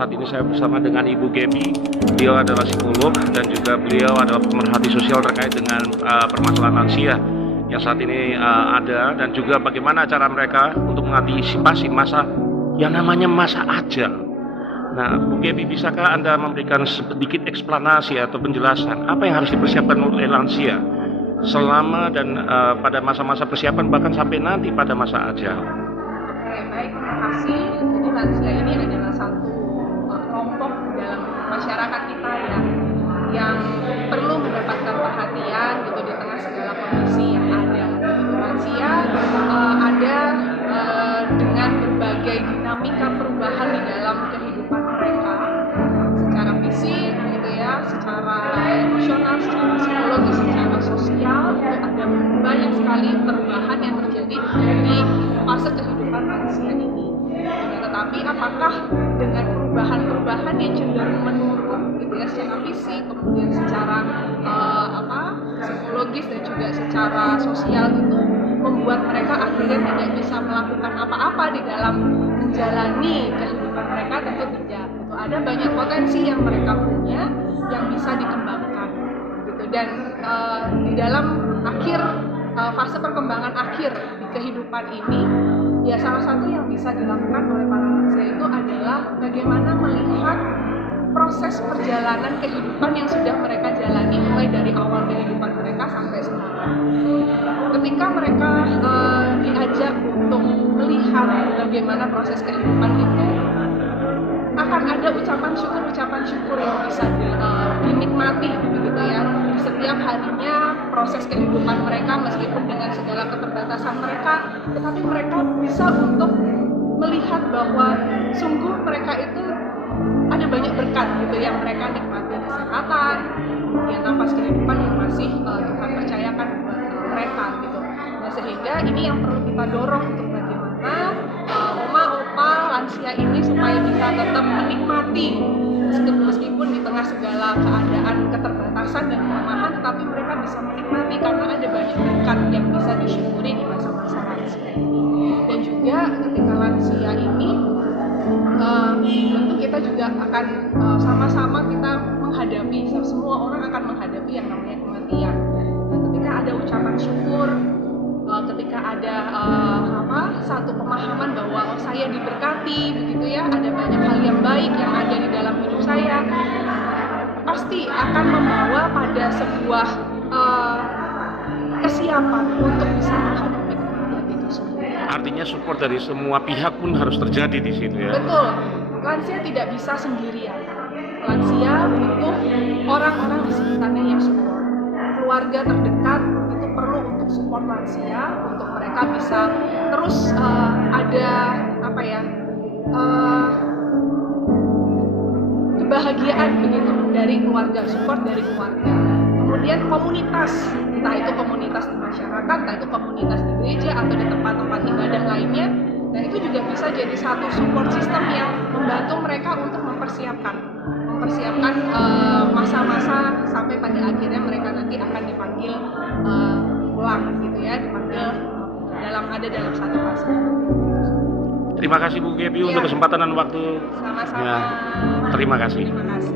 Saat ini saya bersama dengan Ibu Gaby. Beliau adalah psikolog dan juga beliau adalah pemerhati sosial terkait dengan permasalahan lansia yang saat ini ada, dan juga bagaimana cara mereka untuk mengantisipasi masa yang namanya masa ajal. Nah, Bu Gaby, bisakah Anda memberikan sedikit eksplanasi atau penjelasan apa yang harus dipersiapkan oleh lansia selama dan pada masa-masa persiapan bahkan sampai nanti pada masa ajal? Oke, baik, terima kasih. Jadi lansia ini adalah satu kelompok dalam masyarakat kita yang perlu mendapatkan perhatian gitu di tengah segala kondisi yang ada. Lansia ada dengan berbagai dinamika perubahan di dalam kehidupan mereka, secara fisik, gitu ya, secara emosional, secara psikologis, secara sosial. Itu ada banyak sekali perubahan yang terjadi di fase kehidupan lansia ini. Tetapi apakah dengan perubahan-perubahan yang cenderung menurun gitu ya secara fisik, kemudian secara psikologis dan juga secara sosial itu membuat mereka akhirnya tidak bisa melakukan apa-apa di dalam menjalani kehidupan mereka? Tentu tidak. Itu ada banyak potensi yang mereka punya yang bisa dikembangkan gitu. Dan di dalam fase perkembangan akhir di kehidupan ini, ya salah satu yang bisa dilakukan oleh para lansia itu adalah bagaimana melihat proses perjalanan kehidupan yang sudah mereka jalani mulai dari awal kehidupan mereka sampai sekarang. Ketika mereka diajak untuk melihat bagaimana proses kehidupan itu, akan ada ucapan syukur yang bisa dinikmati begitu ya di setiap harinya proses kehidupan mereka, meskipun dengan segala keterbatasan mereka, tetapi mereka bisa untuk melihat bahwa sungguh mereka itu ada banyak berkat gitu yang mereka nikmati, kesehatan, kemudian nafas kehidupan yang masih Tuhan percayakan buat mereka gitu. Nah, sehingga ini yang perlu kita dorong untuk bagaimana oma, opa, lansia ini supaya bisa tetap menikmati meskipun di tengah segala keadaan keterbatasan dan kelemahan, tetapi mereka bisa menikmati karena ada banyak berkat yang bisa disyukuri di masa-masa lansia ini. Dan juga ketika lansia ini tentu kita juga akan sama-sama kita menghadapi, semua orang akan menghadapi yang namanya kematian. Nah, ketika ada ucapan syukur, ketika ada satu pemahaman bahwa saya diberkati begitu ya, ada banyak hal yang baik yang ada di dalam hidup saya, pasti akan membawa pada sebuah kesiapan untuk bisa menghadapi kematian itu semua. Artinya support dari semua pihak pun harus terjadi di situ ya. Betul. Lansia tidak bisa sendirian. Lansia butuh orang-orang di sekitarnya yang support. Keluarga terdekat itu perlu untuk support lansia, untuk mereka bisa terus ada kebahagiaan begitu dari keluarga, support dari keluarga. Kemudian komunitas, entah itu komunitas di masyarakat, entah itu komunitas di gereja atau di tempat-tempat ibadah lainnya. Nah, itu juga bisa jadi satu support system yang membantu mereka untuk mempersiapkan masa-masa sampai pada akhirnya mereka nanti akan dipanggil pulang gitu ya, dipanggil dalam satu fase. Terima kasih Bu Gaby untuk kesempatan dan waktu. Sama-sama. Ya, terima kasih. Terima kasih.